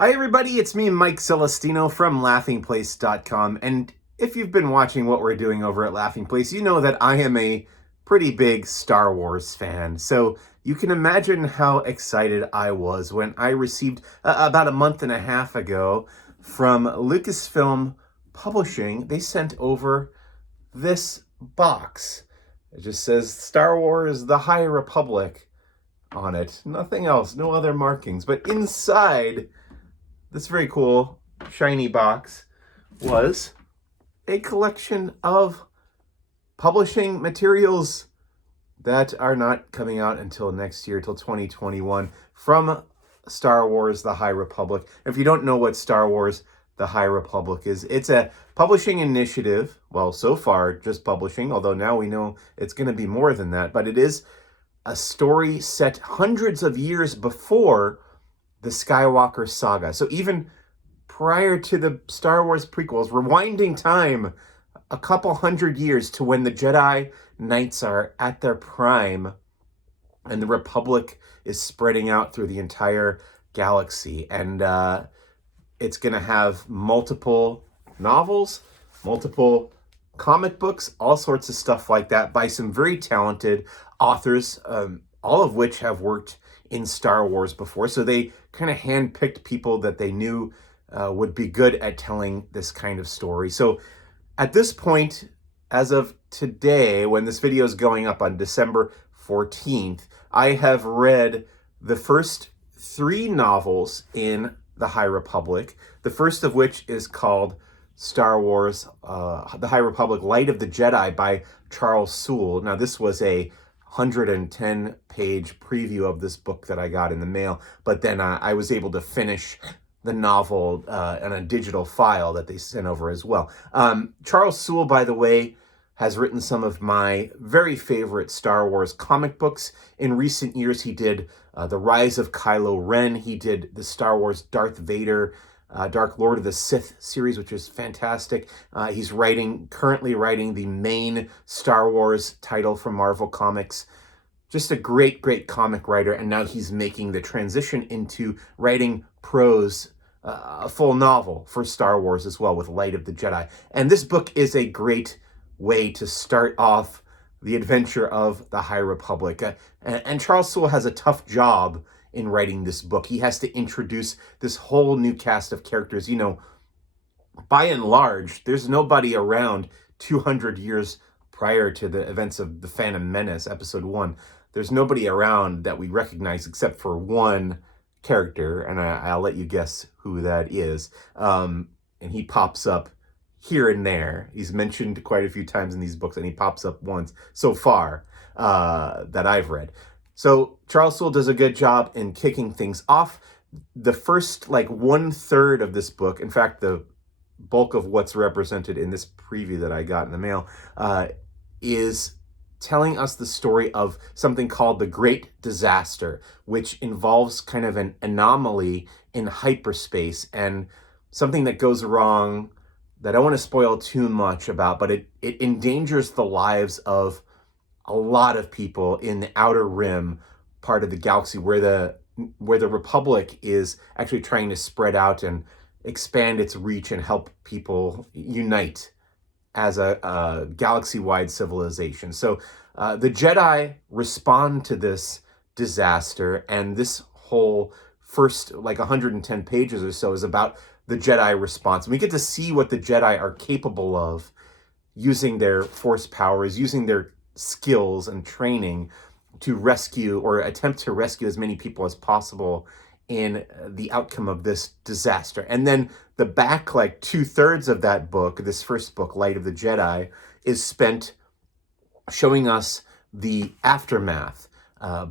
Hi everybody, it's me, Mike Celestino from laughingplace.com, and if you've been watching what we're doing over at Laughing Place, you know that I am a pretty big Star Wars fan. So you can imagine how excited I was when I received about a month and a half ago from Lucasfilm Publishing. They sent over this box. It just says Star Wars The High Republic on it. Nothing else, no other markings. But inside this very cool shiny box was a collection of publishing materials that are not coming out until next year, till 2021, from Star Wars The High Republic. If you don't know what Star Wars The High Republic is, it's a publishing initiative. Well, so far, just publishing, although now we know it's going to be more than that. But it is a story set hundreds of years before the Skywalker saga. So even prior to the Star Wars prequels, rewinding time a couple hundred years to when the Jedi Knights are at their prime and the Republic is spreading out through the entire galaxy. And it's going to have multiple novels, multiple comic books, all sorts of stuff like that by some very talented authors, all of which have worked in Star Wars before. So they kind of handpicked people that they knew would be good at telling this kind of story. So at this point, as of today, when this video is going up on December 14th, I have read the first 3 novels in the High Republic, the first of which is called Star Wars The High Republic Light of the Jedi by Charles Soule. Now, this was a 110-page preview of this book that I got in the mail, but then I was able to finish the novel in a digital file that they sent over as well. Charles Soule, by the way, has written some of my very favorite Star Wars comic books. In recent years, he did The Rise of Kylo Ren. He did the Star Wars Darth Vader, Dark Lord of the Sith series, which is fantastic. He's currently writing the main Star Wars title from Marvel Comics. Just a great, great comic writer, and now he's making the transition into writing prose, a full novel for Star Wars as well, with Light of the Jedi. And this book is a great way to start off the adventure of the High Republic. And Charles Soule has a tough job in writing this book. He has to introduce this whole new cast of characters. You know, by and large, there's nobody around 200 years prior to the events of The Phantom Menace, Episode 1. There's nobody around that we recognize except for one character, and I'll let you guess who that is. And he pops up here and there. He's mentioned quite a few times in these books, and he pops up once so far that I've read. So Charles Soule does a good job in kicking things off. The first, 1/3 of this book, in fact, the bulk of what's represented in this preview that I got in the mail, is telling us the story of something called the Great Disaster, which involves kind of an anomaly in hyperspace and something that goes wrong that I don't want to spoil too much about, but it endangers the lives of a lot of people in the Outer Rim part of the galaxy where the Republic is actually trying to spread out and expand its reach and help people unite as a galaxy-wide civilization. So the Jedi respond to this disaster, and this whole first 110 pages or so is about the Jedi response. And we get to see what the Jedi are capable of using their force powers, using their skills and training to rescue or attempt to rescue as many people as possible in the outcome of this disaster. And then the back 2/3 of that book, this first book, Light of the Jedi, is spent showing us the aftermath,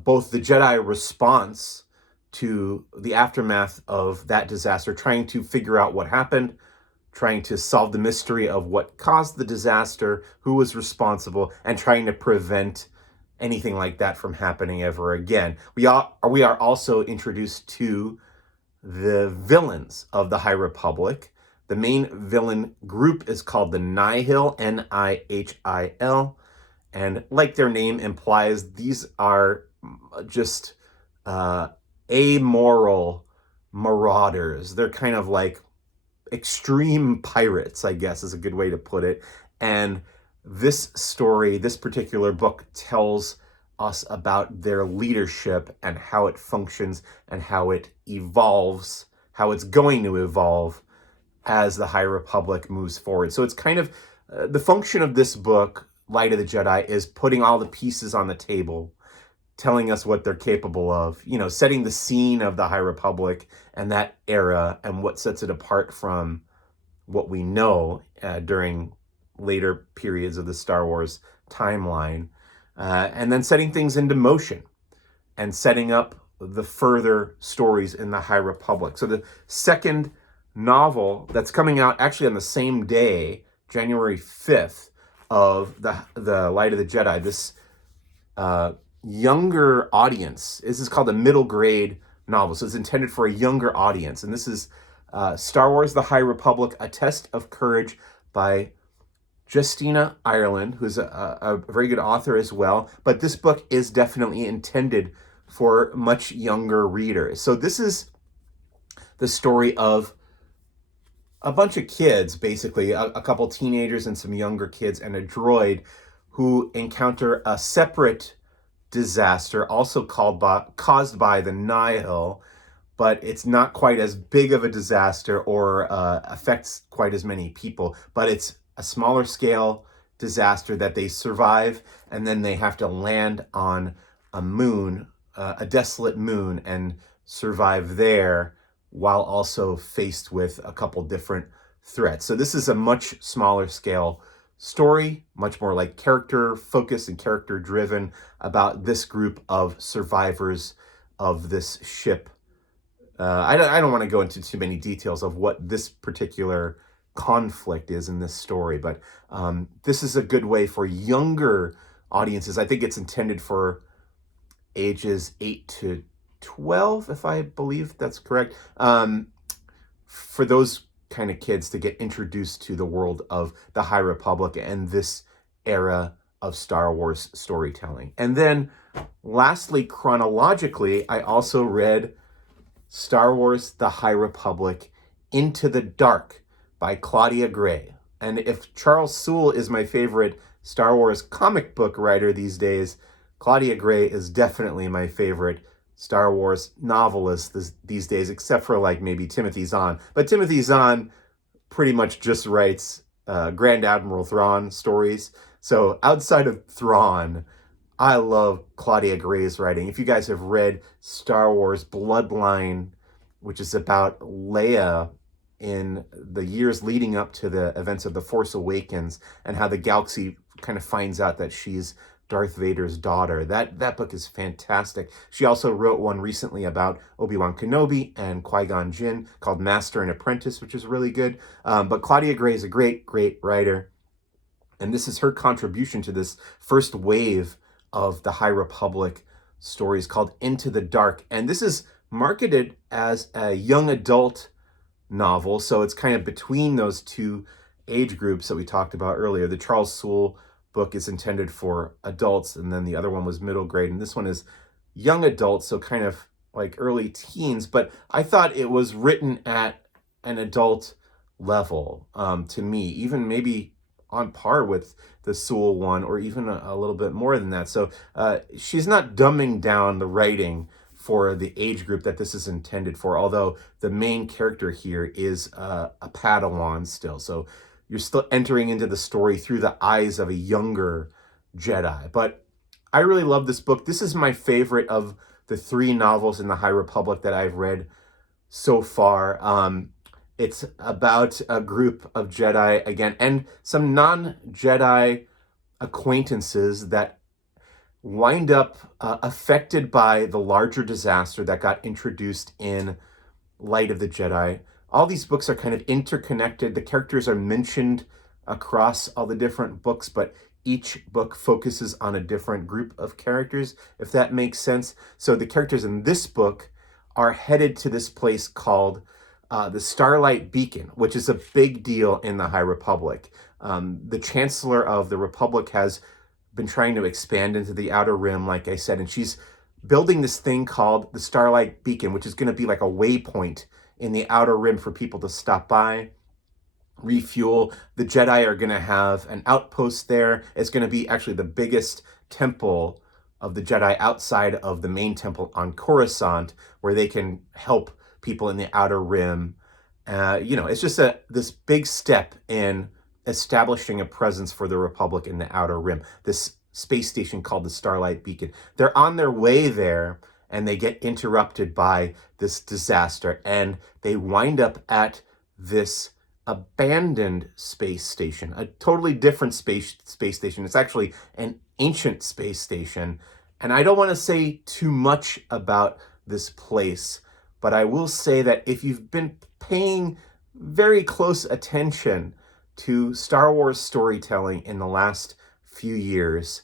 both the Jedi response to the aftermath of that disaster, trying to figure out what happened, trying to solve the mystery of what caused the disaster, who was responsible, and trying to prevent anything like that from happening ever again. We are also introduced to the villains of the High Republic. The main villain group is called the Nihil, Nihil, and like their name implies, these are just amoral marauders. They're kind of like extreme pirates, I guess is a good way to put it. And this story, this particular book, tells us about their leadership and how it functions and how it evolves, how it's going to evolve as the High Republic moves forward. So it's kind of the function of this book, Light of the Jedi, is putting all the pieces on the table, telling us what they're capable of, setting the scene of the High Republic and that era and what sets it apart from what we know during later periods of the Star Wars timeline, and then setting things into motion and setting up the further stories in the High Republic. So the second novel that's coming out actually on the same day, January 5th, of the Light of the Jedi, this younger audience. This is called a middle grade novel, so it's intended for a younger audience. And this is Star Wars: The High Republic, A Test of Courage by Justina Ireland, who's a very good author as well. But this book is definitely intended for much younger readers. So this is the story of a bunch of kids, basically, a couple teenagers and some younger kids and a droid who encounter a separate disaster, also caused by the Nihil, but it's not quite as big of a disaster or affects quite as many people. But it's a smaller scale disaster that they survive, and then they have to land on a moon, a desolate moon, and survive there while also faced with a couple different threats. So this is a much smaller scale story, much more like character focused and character driven, about this group of survivors of this ship. I don't want to go into too many details of what this particular conflict is in this story, but this is a good way for younger audiences. I think it's intended for ages 8 to 12, if I believe that's correct, for those kind of kids to get introduced to the world of the High Republic and this era of Star Wars storytelling. And then lastly, chronologically, I also read Star Wars: The High Republic, Into the Dark by Claudia Gray. And if Charles Soule is my favorite Star Wars comic book writer these days, Claudia Gray is definitely my favorite Star Wars novelist these days, except for like maybe Timothy Zahn. But Timothy Zahn pretty much just writes Grand Admiral Thrawn stories. So outside of Thrawn, I love Claudia Gray's writing. If you guys have read Star Wars Bloodline, which is about Leia in the years leading up to the events of The Force Awakens and how the galaxy kind of finds out that she's Darth Vader's daughter. That book is fantastic. She also wrote one recently about Obi-Wan Kenobi and Qui-Gon Jinn called Master and Apprentice, which is really good. But Claudia Gray is a great, great writer. And this is her contribution to this first wave of the High Republic stories called Into the Dark. And this is marketed as a young adult novel. So it's kind of between those two age groups that we talked about earlier. The Charles Soule book is intended for adults, and then the other one was middle grade, and this one is young adults, so kind of like early teens. But I thought it was written at an adult level, to me, even maybe on par with the Soule one, or even a little bit more than that. So she's not dumbing down the writing for the age group that this is intended for, although the main character here is a Padawan still. So you're still entering into the story through the eyes of a younger Jedi. But I really love this book. This is my favorite of the 3 novels in the High Republic that I've read so far. It's about a group of Jedi, again, and some non-Jedi acquaintances that wind up affected by the larger disaster that got introduced in Light of the Jedi. All these books are kind of interconnected. The characters are mentioned across all the different books, but each book focuses on a different group of characters, if that makes sense. So the characters in this book are headed to this place called the Starlight Beacon, which is a big deal in the High Republic. The Chancellor of the Republic has been trying to expand into the Outer Rim, like I said, and she's building this thing called the Starlight Beacon, which is going to be like a waypoint in the Outer Rim for people to stop by, refuel. The Jedi are going to have an outpost there. It's going to be actually the biggest temple of the Jedi outside of the main temple on Coruscant, where they can help people in the Outer Rim. It's just this big step in establishing a presence for the Republic in the Outer Rim. This space station called the Starlight Beacon. They're on their way there, and they get interrupted by this disaster, and they wind up at this abandoned space station, a totally different space station. It's actually an ancient space station, and I don't want to say too much about this place, but I will say that if you've been paying very close attention to Star Wars storytelling in the last few years,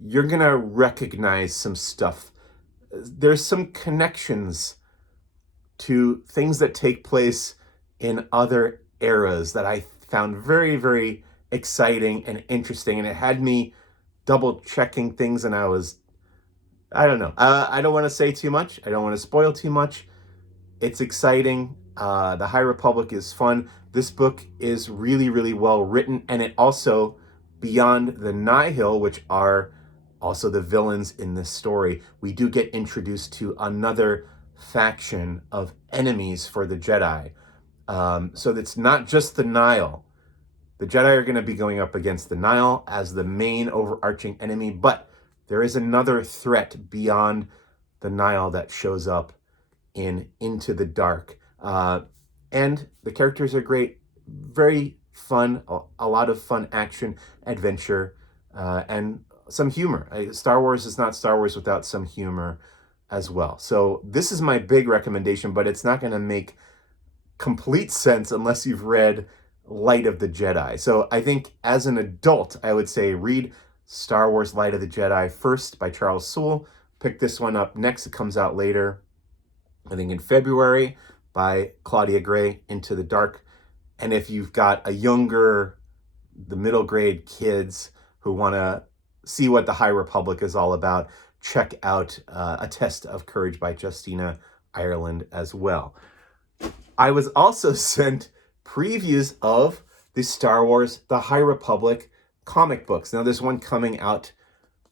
you're going to recognize some stuff. There's some connections to things that take place in other eras that I found very, very exciting and interesting. And it had me double checking things, and I don't know. I don't want to say too much. I don't want to spoil too much. It's exciting. The High Republic is fun. This book is really, really well written. And it also, beyond the Nihil, which are also the villains in this story, we do get introduced to another faction of enemies for the Jedi. So it's not just the Nihil. The Jedi are going to be going up against the Nihil as the main overarching enemy, but there is another threat beyond the Nihil that shows up in Into the Dark. And the characters are great, very fun, a lot of fun action, adventure, and some humor. Star Wars is not Star Wars without some humor as well. So this is my big recommendation, but it's not going to make complete sense unless you've read Light of the Jedi. So I think as an adult, I would say read Star Wars Light of the Jedi first by Charles Soule. Pick this one up next. It comes out later, I think in February, by Claudia Gray, Into the Dark. And if you've got the middle grade kids who want to see what the High Republic is all about, check out A Test of Courage by Justina Ireland as well. I was also sent previews of the Star Wars The High Republic comic books. Now, there's one coming out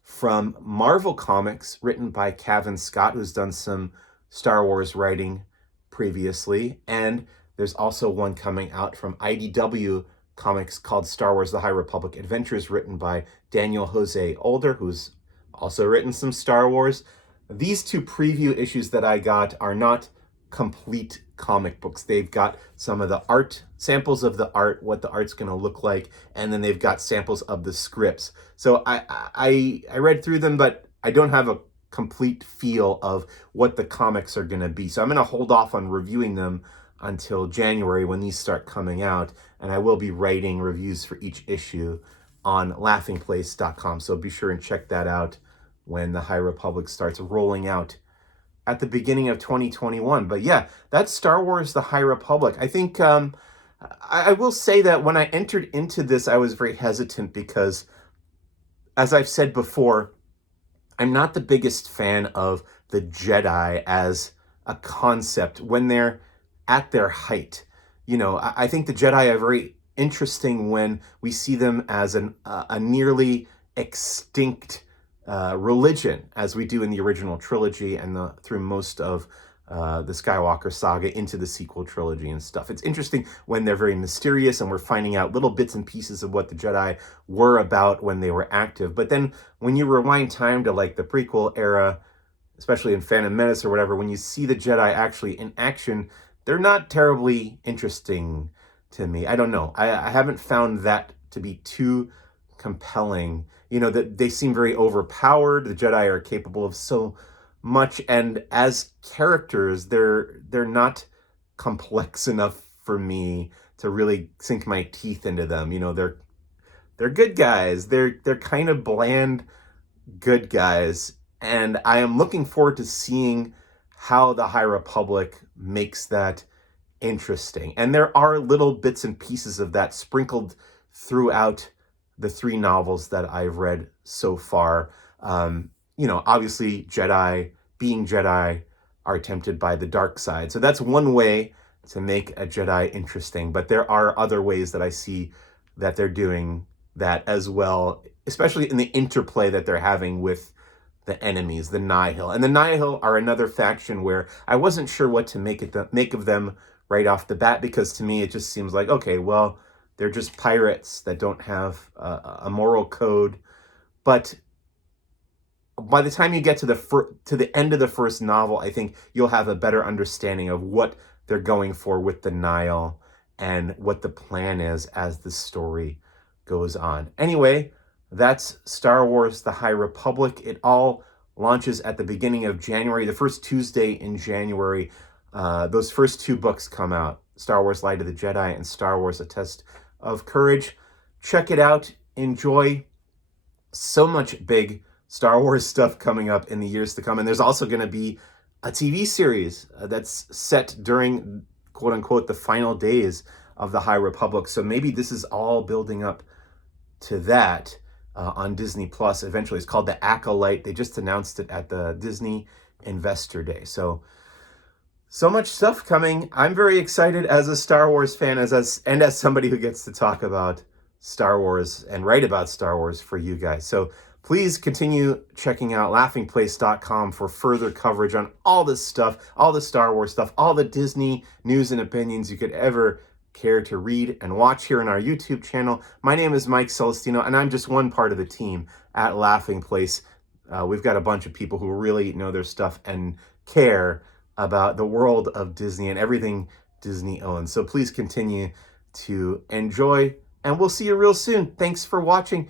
from Marvel Comics, written by Cavan Scott, who's done some Star Wars writing previously. And there's also one coming out from IDW Comics called Star Wars The High Republic Adventures, written by Daniel Jose Older, who's also written some Star Wars. These two preview issues that I got are not complete comic books. They've got some of the art, samples of the art, what the art's going to look like, and then they've got samples of the scripts. So I read through them, but I don't have a complete feel of what the comics are going to be. So I'm going to hold off on reviewing them until January when these start coming out, and I will be writing reviews for each issue on laughingplace.com. So be sure and check that out when the High Republic starts rolling out at the beginning of 2021. But yeah, that's Star Wars The High Republic. I think I will say that when I entered into this, I was very hesitant because, as I've said before, I'm not the biggest fan of the Jedi as a concept when they're at their height. I think the Jedi are very interesting when we see them as a nearly extinct religion, as we do in the original trilogy and through most of the Skywalker saga into the sequel trilogy and stuff. It's interesting when they're very mysterious and we're finding out little bits and pieces of what the Jedi were about when they were active. But then when you rewind time to like the prequel era, especially in Phantom Menace or whatever, when you see the Jedi actually in action, they're not terribly interesting to me. I don't know. I haven't found that to be too compelling. That they seem very overpowered. The Jedi are capable of so much, and as characters, they're not complex enough for me to really sink my teeth into them. They're good guys. They're kind of bland good guys, and I am looking forward to seeing how the High Republic makes that interesting. And there are little bits and pieces of that sprinkled throughout the 3 novels that I've read so far. obviously Jedi, being Jedi, are tempted by the dark side. So that's one way to make a Jedi interesting. But there are other ways that I see that they're doing that as well, especially in the interplay that they're having with the enemies, the Nihil. And the Nihil are another faction where I wasn't sure what to make of them right off the bat, because to me it just seems like, okay, well, they're just pirates that don't have a moral code. But by the time you get to the end of the first novel, I think you'll have a better understanding of what they're going for with the Nihil and what the plan is as the story goes on. Anyway, that's Star Wars: The High Republic. It all launches at the beginning of January, the first Tuesday in January. Those first 2 books come out, Star Wars: Light of the Jedi and Star Wars: A Test of Courage. Check it out. Enjoy. So much big Star Wars stuff coming up in the years to come. And there's also going to be a TV series that's set during, quote unquote, the final days of the High Republic. So maybe this is all building up to that on Disney Plus eventually. It's called The Acolyte. They just announced it at the Disney Investor Day. So much stuff coming. I'm very excited as a Star Wars fan, and as somebody who gets to talk about Star Wars and write about Star Wars for you guys. So please continue checking out laughingplace.com for further coverage on all this stuff, all the Star Wars stuff, all the Disney news and opinions you could ever care to read and watch here on our YouTube channel. My name is Mike Celestino, and I'm just one part of the team at Laughing Place. We've got a bunch of people who really know their stuff and care about the world of Disney and everything Disney owns. So please continue to enjoy, and we'll see you real soon. Thanks for watching.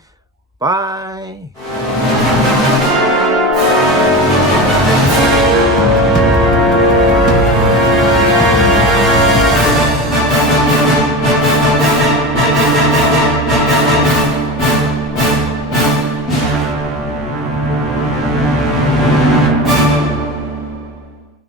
Bye.